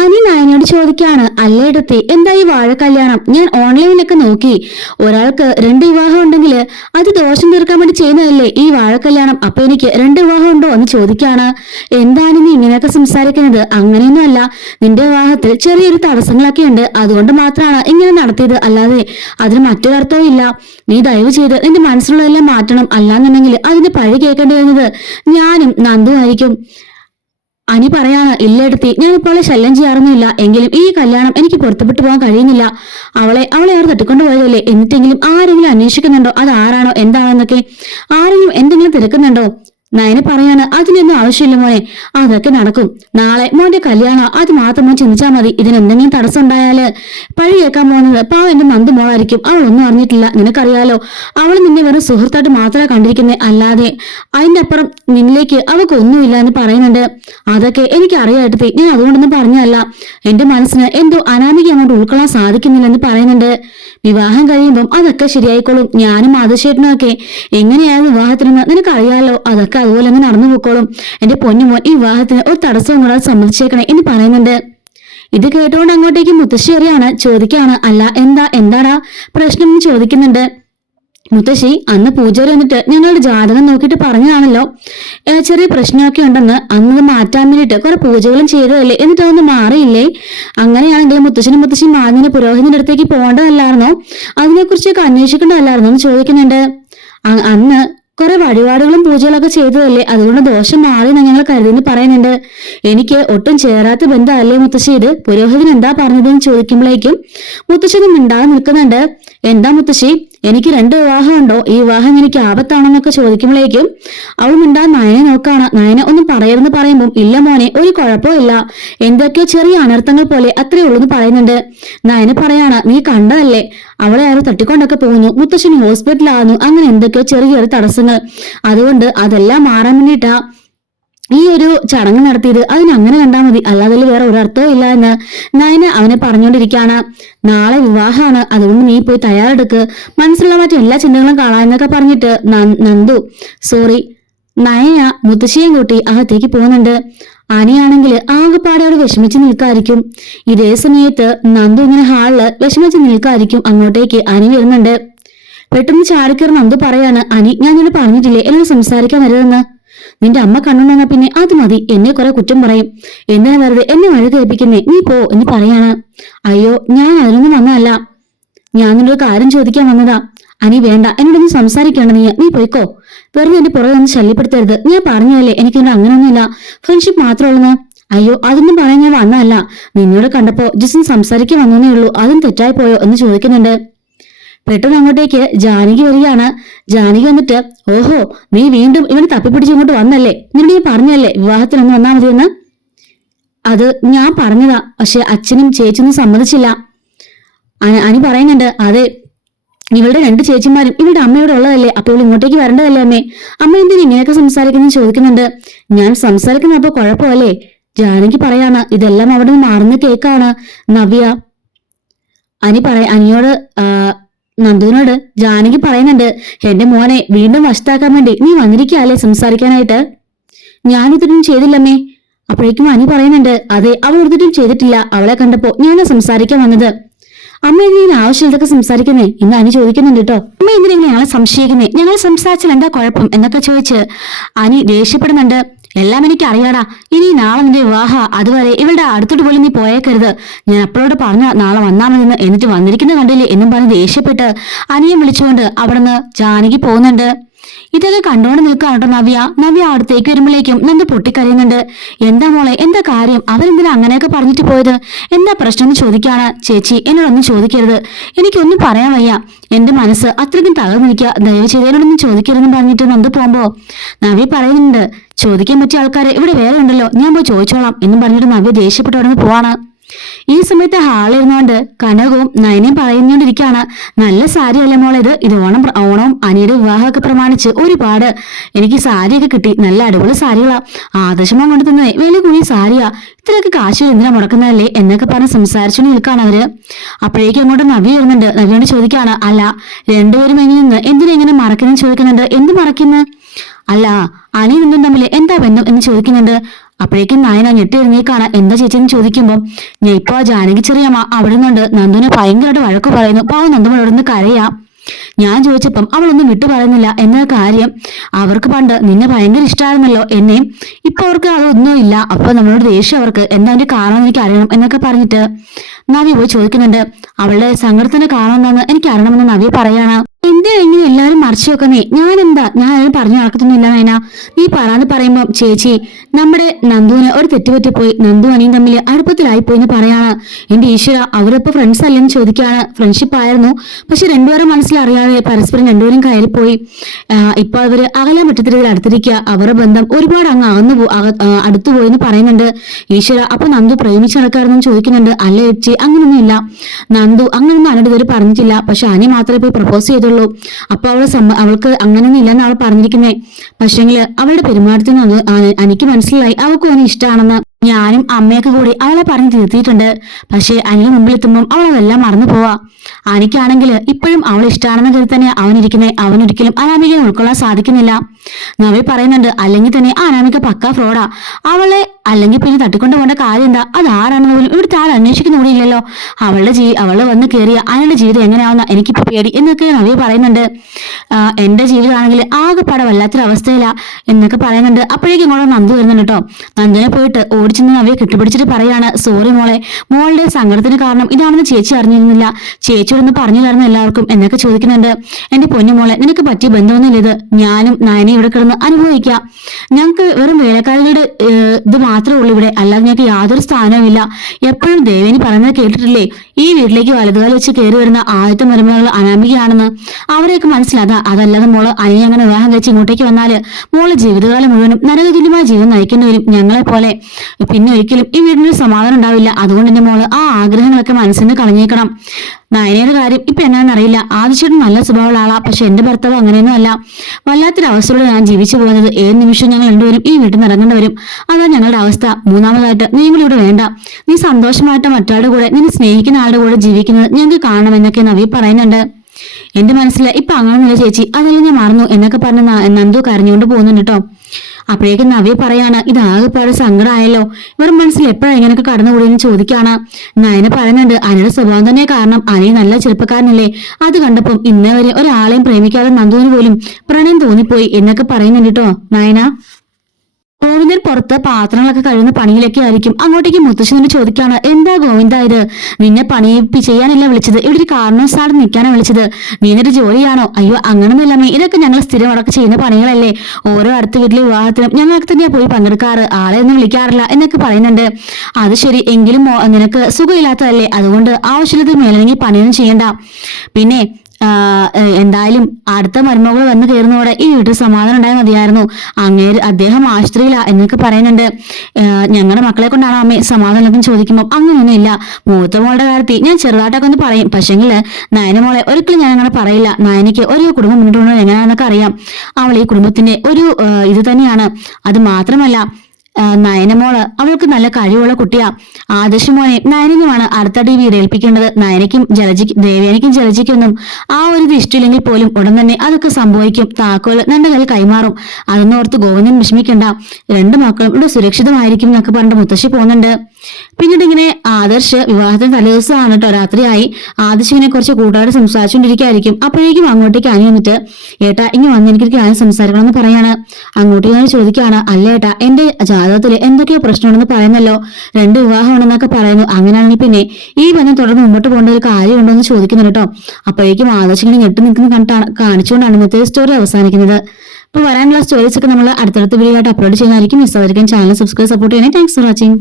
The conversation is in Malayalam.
അനി നയനോട് ചോദിക്കാണ്, അല്ലേടത്തി എന്താ ഈ വാഴ കല്യാണം? ഞാൻ ഓൺലൈനിലൊക്കെ നോക്കി, ഒരാൾക്ക് 2 വിവാഹം ഉണ്ടെങ്കിൽ അത് ദോഷം തീർക്കാൻ വേണ്ടി ചെയ്യുന്നതല്ലേ ഈ വാഴ കല്യാണം. അപ്പൊ എനിക്ക് 2 വിവാഹം ഉണ്ടോ എന്ന് ചോദിക്കാണ്. എന്താണ് നീ ഇങ്ങനെയൊക്കെ സംസാരിക്കുന്നത്? അങ്ങനെയൊന്നും അല്ല, നിന്റെ വിവാഹത്തിൽ ചെറിയൊരു തടസ്സങ്ങളൊക്കെ ഉണ്ട്, അതുകൊണ്ട് മാത്രമാണ് ഇങ്ങനെ നടത്തിയത്, അല്ലാതെ അതിന് മറ്റൊരർത്ഥവും ഇല്ല. നീ ദയവ് ചെയ്ത് നിന്റെ മനസ്സിലുള്ളതെല്ലാം മാറ്റണം, അല്ലാന്നുണ്ടെങ്കിൽ അതിന്റെ പഴി കേൾക്കേണ്ടി വരുന്നത് ഞാനും നന്ദുമായിരിക്കും. അനി പറയാണ്, ഇല്ലെടുത്തി ഞാനിപ്പോൾ ശല്യം ചെയ്യാറൊന്നുമില്ല, എങ്കിലും ഈ കല്യാണം എനിക്ക് പൊരുത്തപ്പെട്ടു പോകാൻ കഴിയുന്നില്ല. അവളെ അവർ തട്ടിക്കൊണ്ടുപോയതല്ലേ, എന്നിട്ടെങ്കിലും ആരെങ്കിലും അന്വേഷിക്കുന്നുണ്ടോ അത് ആരാണോ എന്താണെന്നൊക്കെ? ആരെങ്കിലും എന്തെങ്കിലും തിരക്കുന്നുണ്ടോ? നയന പറയാണ്, അതിനൊന്നും ആവശ്യമില്ല മോനെ, അതൊക്കെ നടക്കും. നാളെ മോന്റെ കല്യാണം, അത് മാത്രം മോൻ ചിന്തിച്ചാൽ മതി. ഇതിനെന്തെങ്കിലും തടസ്സം ഉണ്ടായാല് പഴി കേൾക്കാൻ പോകുന്നത് പാവം എന്റെ നന്ദു മോളായിരിക്കും. അവളൊന്നും അറിഞ്ഞിട്ടില്ല, നിനക്കറിയാലോ, അവൾ നിന്നെ വെറും സുഹൃത്തായിട്ട് മാത്രമേ കണ്ടിരിക്കുന്നേ, അല്ലാതെ അതിന്റെ അപ്പുറം നിന്നിലേക്ക് അവൾക്ക് ഒന്നുമില്ല എന്ന് പറയുന്നുണ്ട്. അതൊക്കെ എനിക്ക് അറിയാട്ടെ, ഞാൻ അതുകൊണ്ടൊന്നും പറഞ്ഞതല്ല. എന്റെ മനസ്സിന് എന്തോ അനാമിക അങ്ങോട്ട് ഉൾക്കൊള്ളാൻ സാധിക്കുന്നില്ലെന്ന് പറയുന്നുണ്ട്. വിവാഹം കഴിയുമ്പം അതൊക്കെ ശരിയായിക്കോളും. ഞാനും മാധുശേട്ടനും ഒക്കെ എങ്ങനെയായിരുന്നു വിവാഹത്തിനെന്ന് നിനക്കറിയാലോ, അതൊക്കെ അതുപോലെ അങ്ങ് നടന്നു പോയിക്കോളും. എന്റെ പൊന്നുമോൻ ഈ വിവാഹത്തിന് ഒരു തടസ്സവും കൂടാതെ സമ്മതിച്ചേക്കണേ എന്ന് പറയുന്നുണ്ട്. ഇത് കേട്ടുകൊണ്ട് അങ്ങോട്ടേക്ക് മുത്തശ്ശി അറിയാണ്, ചോദിക്കാണ്, അല്ല എന്താടാ പ്രശ്നം എന്ന് ചോദിക്കുന്നുണ്ട്. മുത്തശ്ശി, അന്ന് പൂജാരി വന്നിട്ട് ഞങ്ങളുടെ ജാതകം നോക്കിയിട്ട് പറഞ്ഞതാണല്ലോ, ചെറിയ പ്രശ്നമൊക്കെ ഉണ്ടെന്ന്. അന്നത് മാറ്റാൻ വേണ്ടിയിട്ട് കുറെ പൂജകളും ചെയ്തതല്ലേ, എന്നിട്ട് അതൊന്നും മാറിയില്ലേ? അങ്ങനെയാണെങ്കിൽ മുത്തശ്ശിയും മാതിനെ പുരോഹിതന്റെ അടുത്തേക്ക് പോകേണ്ടതല്ലായിരുന്നോ? അതിനെക്കുറിച്ചൊക്കെ അന്വേഷിക്കേണ്ടതല്ലായിരുന്നോ എന്ന് ചോദിക്കുന്നുണ്ട്. അന്ന് കുറെ വഴിപാടുകളും പൂജകളൊക്കെ ചെയ്തതല്ലേ, അതുകൊണ്ട് ദോഷം മാറിയെന്ന് ഞങ്ങൾ കരുതിയെന്ന് പറയുന്നുണ്ട്. എനിക്ക് ഒട്ടും ചേരാത്ത ബന്ധമല്ലേ മുത്തശ്ശി ഇത്? പുരോഹിതൻ എന്താ പറഞ്ഞതെന്ന് ചോദിക്കുമ്പോഴേക്കും മുത്തശ്ശി ഒന്നും മിണ്ടാതെ നിൽക്കുന്നുണ്ട്. എന്താ മുത്തശ്ശി, എനിക്ക് 2 വിവാഹം ഉണ്ടോ? ഈ വിവാഹം എനിക്ക് ആപത്താണെന്നൊക്കെ ചോദിക്കുമ്പോഴേക്കും അവൾ മിണ്ടാതെ നയനെ നോക്കാണ്. നയന ഒന്നും പറയരുന്ന് പറയുമ്പോൾ, ഇല്ല മോനെ, ഒരു കുഴപ്പമില്ല, എന്തൊക്കെയോ ചെറിയ അനർത്ഥങ്ങൾ പോലെ അത്രേ ഉള്ളൂ എന്ന് പറയുന്നുണ്ട്. നയന പറയാണ്, നീ കണ്ടതല്ലേ, അവളെ ആരും തട്ടിക്കൊണ്ടൊക്കെ പോകുന്നു, മുത്തശ്ശന് ഹോസ്പിറ്റലാകുന്നു, അങ്ങനെ എന്തൊക്കെയോ ചെറിയ തടസ്സങ്ങൾ. അതുകൊണ്ട് അതെല്ലാം മാറാൻ വേണ്ടിയിട്ടാ ഈ ഒരു ചടങ്ങ് നടത്തിയത്. അതിനങ്ങനെ കണ്ടാൽ മതി, അല്ലാതെ വേറെ ഒരർത്ഥവും ഇല്ല എന്ന് നയന അവനെ പറഞ്ഞുകൊണ്ടിരിക്കുകയാണ്. നാളെ വിവാഹമാണ്, അതുകൊണ്ട് നീ പോയി തയ്യാറെടുക്ക്, മനസ്സിലുള്ള മറ്റെല്ലാ ചിന്തകളും കാണാമെന്നൊക്കെ പറഞ്ഞിട്ട് നയന മുത്തശ്ശിയും കൂട്ടി അകത്തേക്ക് പോകുന്നുണ്ട്. അനിയാണെങ്കിൽ ആകെപ്പാടെ അവിടെ വിഷമിച്ച് നിൽക്കായിരിക്കും. ഇതേ സമയത്ത് നന്ദു ഇങ്ങനെ ഹാളില് വിഷമിച്ച് നിൽക്കായിരിക്കും. അങ്ങോട്ടേക്ക് അനി വരുന്നുണ്ട്. പെട്ടെന്ന് ചാടിക്കയറി നന്ദു പറയാണ്, അനി, ഞാൻ നിന്നെ പറഞ്ഞിട്ടില്ലേ എന്നോട് സംസാരിക്കാൻ വരുതെന്ന്? നിന്റെ അമ്മ കണ്ണുണ്ടെന്ന പിന്നെ അത് മതി, എന്നെ കുറെ കുറ്റം പറയും, എന്തിനാ വെറുതെ എന്നെ വഴി കേൾപ്പിക്കുന്നേ, നീ പോ എന്ന് പറയാണ്. അയ്യോ, ഞാൻ അതിനൊന്നും വന്നതല്ല, ഞാൻ നിന്നൊരു കാര്യം ചോദിക്കാൻ വന്നതാ. അനി വേണ്ട, എന്നോടൊന്നും സംസാരിക്കേണ്ട, നീ പോയിക്കോ, വെറുതെ എന്റെ പുറകെ ഒന്ന് ശല്യപ്പെടുത്തരുത്. ഞാൻ പറഞ്ഞതല്ലേ എനിക്കൊന്നും അങ്ങനെയൊന്നുമില്ല, ഫ്രണ്ട്ഷിപ്പ് മാത്രമുള്ളൂ. അയ്യോ, അതൊന്നും പറയാൻ ഞാൻ വന്നതല്ല, നിന്നോട് കണ്ടപ്പോ ജസ്റ്റ് സംസാരിക്കാൻ വന്നേ ഉള്ളൂ, അതും തെറ്റായി പോയോ എന്ന് ചോദിക്കുന്നുണ്ട്. പെട്ടെന്ന് അങ്ങോട്ടേക്ക് ജാനകി വരികയാണ്. ജാനകി വന്നിട്ട്, ഓഹോ, നീ വീണ്ടും ഇവനെ തപ്പിപ്പിടിച്ച് ഇങ്ങോട്ട് വന്നല്ലേ? നിന്നോട് ഞാൻ പറഞ്ഞല്ലേ വിവാഹത്തിനൊന്ന് വന്നാൽ മതിയെന്ന്? അത് ഞാൻ പറഞ്ഞതാ, പക്ഷെ അച്ഛനും ചേച്ചിയൊന്നും സമ്മതിച്ചില്ല. അനി പറയുന്നുണ്ട്, അതെ, ഇവളുടെ 2 ചേച്ചിമാരും ഇവളുടെ അമ്മയോട് ഉള്ളതല്ലേ, അപ്പൊ ഇവൾ ഇങ്ങോട്ടേക്ക് വരേണ്ടതല്ലേ അമ്മേ? അമ്മ എന്തിനാ ഇങ്ങനെയൊക്കെ സംസാരിക്കുന്നു ചോദിക്കുന്നുണ്ട്. ഞാൻ സംസാരിക്കുന്ന അപ്പൊ കുഴപ്പമല്ലേ? ജാനകി പറയാണ്. ഇതെല്ലാം അവിടെ നിന്ന് മാറുന്ന കേക്കാണ് നവ്യ. അനിയോട് നന്ദുവിനോട് ജാനകി പറയുന്നുണ്ട്, എന്റെ മോനെ വീണ്ടും വശത്താക്കാൻ വേണ്ടി നീ വന്നിരിക്കല്ലേ സംസാരിക്കാനായിട്ട്? ഞാനിതൊന്നും ചെയ്തില്ലമ്മേ. അപ്പോഴേക്കും അനി പറയുന്നുണ്ട്, അതെ, അവൾ ഒരിക്കലും ചെയ്തിട്ടില്ല, അവളെ കണ്ടപ്പോ ഞാൻ സംസാരിക്കാൻ വന്നത്. അമ്മ എന്തിനാ ആവശ്യമില്ലാതൊക്കെ സംസാരിക്കുന്നേ എന്ന് അനി ചോദിക്കുന്നുണ്ട് കേട്ടോ. അമ്മ എന്തിനാ ഞങ്ങളെ സംശയിക്കുന്നേ? ഞങ്ങൾ സംസാരിച്ചാൽ എന്താ കുഴപ്പം എന്നൊക്കെ ചോദിച്ച് അനി ദേഷ്യപ്പെടുന്നുണ്ട്. എല്ലാം എനിക്ക് അറിയാടാ, ഇനി നാളെ നിന്റെ വിവാഹ, അതുവരെ ഇവളുടെ അടുത്തോട്ട് പോലും നീ പോയേക്കരുത്. ഞാൻ അപ്പോഴോട് പറഞ്ഞ നാളെ വന്നാൽ മതിയെന്ന്, എന്നിട്ട് വന്നിരിക്കുന്ന കണ്ടില്ലേ എന്നും പറഞ്ഞ് ദേഷ്യപ്പെട്ട് അനിയെ വിളിച്ചുകൊണ്ട് അവിടുന്ന് ജാനകി പോകുന്നുണ്ട്. ഇതൊക്കെ കണ്ടുകൊണ്ട് നിൽക്കാട്ടോ നവ്യ അടുത്തേക്ക് വരുമ്പോഴേക്കും നന്ദു പൊട്ടിക്കരയുന്നുണ്ട്. എന്താ മോളെ, എന്താ കാര്യം? അവരെന്തിനാ അങ്ങനെയൊക്കെ പറഞ്ഞിട്ട് പോയത്? എന്താ പ്രശ്നം എന്ന് ചോദിക്കാണ്. ചേച്ചി, എന്നോടൊന്നും ചോദിക്കരുത്, എനിക്കൊന്നും പറയാൻ വയ്യ, എന്റെ മനസ്സ് അത്രയ്ക്കും തകർന്നിരിക്കുക, ദയവ് ചെയ്ത് എന്നോടൊന്നും ചോദിക്കരുതെന്ന് പറഞ്ഞിട്ട് നന്ദു പോകുമ്പോ നവ്യ പറയുന്നുണ്ട്, ചോദിക്കാൻ പറ്റിയ ആൾക്കാരെ ഇവിടെ വേറെ ഉണ്ടല്ലോ, ഞാൻ പോയി ചോദിച്ചോളാം എന്നും പറഞ്ഞിട്ട് നവ്യ ദേഷ്യപ്പെട്ട് അവിടെ നിന്ന് പോവാണ്. ഈ സമയത്ത് ഹാളിരുന്നുകൊണ്ട് കനകവും നയനയും പറയുന്നോണ്ടിരിക്കുകയാണ്, നല്ല സാരിയല്ലേ മോളെ ഇത് ഓണവും അനിയുടെ വിവാഹമൊക്കെ പ്രമാണിച്ച് ഒരുപാട് എനിക്ക് സാരിയൊക്കെ കിട്ടി, നല്ല അടിപൊളി സാരികളാ, ആദർശമം കൊണ്ടു തന്നെ വലിയ കുഞ്ഞി സാരിയാ, ഇത്രയൊക്കെ കാശ് എന്തിനാ മുടക്കുന്നതല്ലേ എന്നൊക്കെ പറഞ്ഞ് സംസാരിച്ചുകൊണ്ട് നിൽക്കുകയാണ് അവര്. അപ്പോഴേക്കും അങ്ങോട്ട് നവ്യ വരുന്നുണ്ട്. നവ്യോട് ചോദിക്കുകയാണ്, അല്ല, രണ്ടുപേരും എങ്ങനെ എന്തിനാ ഇങ്ങനെ മറക്കുന്നെന്ന് ചോദിക്കുന്നുണ്ട്. എന്ത് മറക്കുന്നു? അല്ല, അനി നിന്നും തമ്മിൽ എന്താ ബന്ധം എന്ന് ചോദിക്കുന്നുണ്ട്. അപ്പോഴേക്കും നയന ഞെട്ടിയിരുന്നേക്കാണ്. എന്താ ചേച്ചിന്ന് ചോദിക്കുമ്പോൾ ഞാൻ ഇപ്പൊ ജാനകി ചെറിയമ്മ അവിടെ നിന്നുണ്ട് നന്ദുവിനെ ഭയങ്കരമായിട്ട് വഴക്ക് പറയുന്നു. പാവം നന്ദുമോൾ അവിടെ നിന്ന് കരയാ. ഞാൻ ചോദിച്ചപ്പം അവളൊന്നും വിട്ടു പറയുന്നില്ല. എന്ന കാര്യം അവർക്ക് പണ്ട് നിന്നെ ഭയങ്കര ഇഷ്ടമായിരുന്നല്ലോ എന്നെയും, ഇപ്പൊ അവർക്ക് അതൊന്നും ഇല്ല. അപ്പൊ നമ്മളോട് ദേഷ്യം അവർക്ക്. എന്താ അതിന്റെ കാരണം എനിക്ക് അറിയണം എന്നൊക്കെ പറഞ്ഞിട്ട് നവ്യ പോയി ചോദിക്കുന്നുണ്ട്. അവളുടെ സങ്കടത്തിന് കാരണം എന്താന്ന് എനിക്ക് അറിയണമെന്ന് നവ്യ പറയാണ്. എന്റെ എങ്ങനെ എല്ലാവരും മറിച്ചു വെക്കുന്നേ? ഞാൻ പറഞ്ഞു നടക്കത്തൊന്നുമില്ല നയന. നീ പറയാന്ന് പറയുമ്പോ ചേച്ചി നമ്മുടെ നന്ദുവിന് ഒരു തെറ്റുപറ്റിപ്പോയി, നന്ദു അനിയും തമ്മിൽ അടുപ്പത്തിലായിപ്പോയി എന്ന് പറയാണ്. എന്റെ ഈശ്വര, അവരിപ്പോ ഫ്രണ്ട്സ് അല്ലെന്ന് ചോദിക്കാണ്. ഫ്രണ്ട്ഷിപ്പ് ആയിരുന്നു, പക്ഷെ രണ്ടുപേരും മനസ്സിലറിയാതെ പരസ്പരം രണ്ടുപേരും കയറിപ്പോയി. ഇപ്പൊ അവര് അകലാൻ പറ്റത്ത രീതിയിൽ അടുത്തിരിക്കുക. അവരുടെ ബന്ധം ഒരുപാട് അങ്ങ് അടുത്തുപോയി എന്ന് പറയുന്നുണ്ട്. ഈശ്വര, അപ്പൊ നന്ദു പ്രേമിച്ച് നടക്കാറെന്നും ചോദിക്കുന്നുണ്ട്. അല്ല ചേച്ചി, അങ്ങനൊന്നും ഇല്ല. നന്ദു അങ്ങനൊന്നും അന്നോട് ഇതുവരെ പറഞ്ഞിട്ടില്ല. പക്ഷെ അനി മാത്രമേ പോയി പ്രപ്പോസ് ചെയ്തുള്ളൂ. അപ്പൊ അവൾക്ക് അങ്ങനെയൊന്നും ഇല്ലെന്ന് അവൾ പറഞ്ഞിരിക്കുന്നേ. പക്ഷെങ്കില് അവളുടെ പെരുമാറ്റത്തിൽ നിന്ന് എനിക്ക് മനസ്സിലായി അവൾക്കും അവനെ ഇഷ്ടമാണെന്ന്. ഞാനും അമ്മയൊക്കെ കൂടി അവളെ പറഞ്ഞു തീർത്തിയിട്ടുണ്ട്. പക്ഷെ അനിന് മുമ്പിൽ എത്തുമ്പോൾ അവൾ അതെല്ലാം മറന്നു പോവാ. അനിക്കാണെങ്കിൽ ഇപ്പോഴും അവൾ ഇഷ്ടമാണെന്ന കരുതി തന്നെ അവനിരിക്കുന്നേ. അവനൊരിക്കലും അനാമികയെ ഉൾക്കൊള്ളാൻ സാധിക്കുന്നില്ല. നവ്യ പറയുന്നുണ്ട്. അല്ലെങ്കിൽ തന്നെ ആ അനാമിക പക്കാ ഫ്രോഡാ. അവളെ അല്ലെങ്കിൽ പിന്നെ തട്ടിക്കൊണ്ടു പോകേണ്ട കാര്യം എന്താ? അത് ആരാണെന്ന് പോലും ഇവിടുത്തെ ആൾ അന്വേഷിക്കുന്ന കൂടിയില്ലല്ലോ. അവള് വന്ന് കയറിയ അയാളുടെ ജീവിതം എങ്ങനെയാവുന്ന എനിക്കിപ്പോ പേടി എന്നൊക്കെ നവ്യ പറയുന്നുണ്ട്. എന്റെ ജീവിതമാണെങ്കിൽ ആകെപ്പാടെ വല്ലാത്തൊരവസ്ഥയില്ല എന്നൊക്കെ പറയുന്നുണ്ട്. അപ്പോഴേക്കും ഇങ്ങോട്ട് നന്ദു വരുന്നുണ്ട് കേട്ടോ. നന്ദുവിനെ പോയിട്ട് ഓടിച്ചെന്ന് നവ്യ കെട്ടിപ്പിടിച്ചിട്ട് പറയാണ്, സോറി മോളുടെ സങ്കടത്തിന് കാരണം ഇതാണെന്ന് ചേച്ചി അറിഞ്ഞിരുന്നില്ല. ചേച്ചിയോടൊന്ന് പറഞ്ഞു തരുന്ന എല്ലാവർക്കും എന്നൊക്കെ ചോദിക്കുന്നുണ്ട്. എന്റെ പൊന്നുമോളെ, നിനക്ക് പറ്റിയ ബന്ധമൊന്നുമില്ല ഇത്. ഞാനും നയനെ ഇവിടെ കിടന്ന് അനുഭവിക്കാം. ഞങ്ങൾക്ക് വെറും വേലക്കാരികളുടെ ഇത് മാത്രമേ ഉള്ളൂ ഇവിടെ, അല്ലാതെ ഞങ്ങൾക്ക് യാതൊരു സ്ഥാനവും ഇല്ല. എപ്പോഴും ദേവേനി പറയുന്നത് കേട്ടിട്ടില്ലേ, ഈ വീട്ടിലേക്ക് വലതുകാലം വെച്ച് കയറി വരുന്ന ആദ്യത്തെ മരുമകൾ അനാമികയാണെന്ന്. അവരെയൊക്കെ മനസ്സിലാതാ. അതല്ലാതെ മോള് അനിയെ അങ്ങനെ വിവാഹം കഴിച്ച് ഇങ്ങോട്ടേക്ക് വന്നാല് മോള് ജീവിതകാലം മുഴുവനും നരകതുല്യമായ ജീവിതം നയിക്കേണ്ടി വരും ഞങ്ങളെ പോലെ. പിന്നെ ഒരിക്കലും ഈ വീടിനൊരു സമാധാനം ഉണ്ടാവില്ല. അതുകൊണ്ട് എന്റെ മോള് ആ ആഗ്രഹങ്ങളൊക്കെ മനസ്സിന് കളഞ്ഞേക്കണം. നയനയുടെ കാര്യം ഇപ്പൊ എന്നാന്നറിയില്ല. ആദിശ്യനും നല്ല സ്വഭാവമുള്ള ആളാ, പക്ഷെ എന്റെ ഭർത്താവ് അങ്ങനെയൊന്നും അല്ല. വല്ലാത്തൊരു അവസ്ഥയോടെ ഞാൻ ജീവിച്ചു പോകുന്നത്. ഏത് നിമിഷവും ഞങ്ങൾ രണ്ടുപേരും ഈ വീട്ടിൽ നിന്ന് ഇറങ്ങേണ്ടി വരും. അതാ ഞങ്ങളുടെ അവസ്ഥ. മൂന്നാമതായിട്ട് നീ കൂടി ഇവിടെ വേണ്ട. നീ സന്തോഷമായിട്ട് മറ്റാളുടെ കൂടെ, നിന്നെ സ്നേഹിക്കുന്ന ആളുടെ കൂടെ ജീവിക്കുന്നത് ഞങ്ങൾക്ക് കാണണമെന്നൊക്കെ നവി പറയുന്നുണ്ട്. എന്റെ മനസ്സിൽ ഇപ്പൊ അങ്ങനെയൊന്നുമില്ല ചേച്ചി, അതെല്ലാം ഞാൻ മറന്നു എന്നൊക്കെ പറഞ്ഞ് നന്ദു കരഞ്ഞുകൊണ്ട് പോകുന്നുണ്ട് കേട്ടോ. അപ്പോഴേക്കും നവ്യ പറയാണ്, ഇതാകെപ്പാട് സങ്കടമായല്ലോ. ഇവരുടെ മനസ്സിൽ എപ്പോഴാണ് ഇങ്ങനെയൊക്കെ കടന്നുകൂടിയെന്ന് ചോദിക്കാണ്. നയന പറയുന്നുണ്ട്, അനിയുടെ സ്വഭാവം തന്നെ കാരണം. അനി നല്ല ചെറുപ്പക്കാരനല്ലേ, അത് കണ്ടപ്പം ഇന്നേ വരെ ഒരാളെയും പ്രേമിക്കാതെ നന്ദുവിന് പോലും പ്രണയം തോന്നിപ്പോയി എന്നൊക്കെ പറയുന്നുണ്ട് കേട്ടോ നയന. ഗോവിന്ദൻ പുറത്ത് പാത്രങ്ങളൊക്കെ കഴിയുന്ന പണിയിലൊക്കെ ആയിരിക്കും. അങ്ങോട്ടേക്ക് മുത്തശ്ശനോട് ചോദിക്കാണ്, എന്താ ഗോവിന്ദ ഇത്? നിന്നെ പണി ചെയ്യാനല്ല വിളിച്ചത്, ഇവിടെ ഒരു കാരണവശാലും നിൽക്കാനാണ് വിളിച്ചത്. നീനൊരു ജോലിയാണോ? അയ്യോ അങ്ങനൊന്നുമില്ലമ്മേ, ഇതൊക്കെ ഞങ്ങൾ സ്ഥിരം അടക്കം ചെയ്യുന്ന പണികളല്ലേ. ഓരോ അടുത്ത വീട്ടിലെ വിവാഹത്തിനും ഞങ്ങൾക്ക് തന്നെയാ പോയി പങ്കെടുക്കാറ്, ആളെ ഒന്നും വിളിക്കാറില്ല എന്നൊക്കെ പറയുന്നുണ്ട്. അത് ശരി, എങ്കിലും നിനക്ക് സുഖമില്ലാത്തതല്ലേ, അതുകൊണ്ട് ആവശ്യത്തിന് മേലെങ്കിൽ പണിയൊന്നും ചെയ്യണ്ട. പിന്നെ എന്തായാലും അടുത്ത മരുമകൾ വന്ന് കയറുന്നതോടെ ഈ വീട്ടിൽ സമാധാനം ഉണ്ടായാൽ മതിയായിരുന്നു. അദ്ദേഹം ആശുപത്രിയിലാ എന്നൊക്കെ പറയുന്നുണ്ട്. ഞങ്ങളുടെ മക്കളെ കൊണ്ടാണോ അമ്മേ സമാധാനം ചോദിക്കുമ്പോൾ അങ്ങനെയൊന്നും ഇല്ല. മൂത്ത മോളുടെ കാര്യത്തിൽ ഞാൻ ചെറുതായിട്ടൊക്കെ ഒന്ന് പറയും. പക്ഷെങ്കില് നയന മോളെ ഒരിക്കലും ഞാൻ അങ്ങനെ പറയില്ല. നയനയ്ക്ക് ഒരു കുടുംബം മുന്നോട്ട് കൊണ്ടുപോകുന്നത് എങ്ങനെയാണെന്നൊക്കെ അറിയാം. അവൾ ഈ കുടുംബത്തിന്റെ ഒരു ഇത് തന്നെയാണ്. അത് മാത്രമല്ല നയനമോള് അവൾക്ക് നല്ല കഴിവുള്ള കുട്ടിയാ. ആദർശമോനെ നയനനുമാണ് അടുത്ത വീട് ഏൽപ്പിക്കേണ്ടത്. നയനയ്ക്കും ദേവേനിക്കും ജലജിക്കൊന്നും ആ ഒരു ഇത് ഇഷ്ടമില്ലെങ്കിൽ പോലും ഉടൻ തന്നെ അതൊക്കെ സംഭവിക്കും. താക്കോൽ നിന്റെ കയ്യിൽ കൈമാറും. അതൊന്നോർത്ത് ഗോവിന്ദൻ വിഷമിക്കണ്ട. രണ്ടു മക്കളും ഇവിടെ സുരക്ഷിതമായിരിക്കും എന്നൊക്കെ പറഞ്ഞിട്ട് മുത്തശ്ശി പോകുന്നുണ്ട്. പിന്നീട് ഇങ്ങനെ ആദർശ് വിവാഹത്തിന് തലേദിവസമാണ് കേട്ടോ, രാത്രിയായി. ആദർശ് ഇങ്ങനെ കുറച്ച് കൂട്ടുകാരോട് സംസാരിച്ചുകൊണ്ടിരിക്കുകയായിരിക്കും. അപ്പോഴേക്കും അങ്ങോട്ടേക്ക് അനി വന്നിട്ട്, ഏട്ടാ ഇനി വന്ന് എനിക്ക് ആരും സംസാരിക്കണമെന്ന് പറയാണ്. അങ്ങോട്ടേക്ക് ഞാൻ ചോദിക്കുകയാണ്, അല്ല ഏട്ടാ എന്റെ ജാതകത്തില് എന്തൊക്കെയോ പ്രശ്നമുണ്ടെന്ന് പറയുന്നല്ലോ, 2 വിവാഹമുണ്ടെന്നൊക്കെ പറയുന്നു. അങ്ങനെയാണെങ്കിൽ പിന്നെ ഈ ബന്ധം തുടർന്ന് മുമ്പോട്ട് പോകേണ്ട ഒരു കാര്യമുണ്ടോ എന്ന് ചോദിക്കുന്നു കേട്ടോ. അപ്പോഴേക്കും ആദർശ് ഇങ്ങനെ ഞെട്ടി നിൽക്കുന്ന കാണിച്ചുകൊണ്ടാണ് ഇന്നത്തെ സ്റ്റോറി അവസാനിക്കുന്നത്. അപ്പോൾ വരാനുള്ള സ്റ്റോറീസ് ഒക്കെ നമ്മൾ അടുത്തടുത്ത വീഡിയോ ആയിട്ട് അപ്ലോഡ് ചെയ്യുന്നതായിരിക്കും. മിസ്സായിരിക്കും. ചാനൽ സബ്സ്ക്രൈബ് സപ്പോർട്ട് ചെയ്യണേ. Thanks for watching.